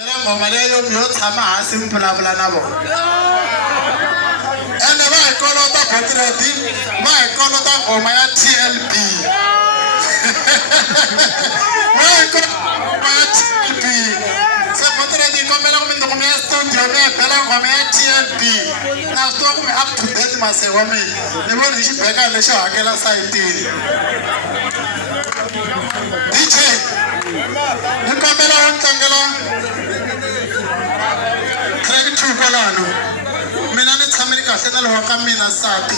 ngoma leyo yo tshama hansi mi vulavula na vona ene va hi kolota Botredi va hi kolota ngoma ya TLB va hi kolota ya TLB se Botredi kombela ku mi ngoma ya studio mi bela ngoma ya TLB na swi tiva ku mi up to date mase wa mina ni vona hi xibekani lexo hakela sayitini DJ ni kombela u tlangela track 2 kwalano mina ni tshamile kahle na lowa ka mina sati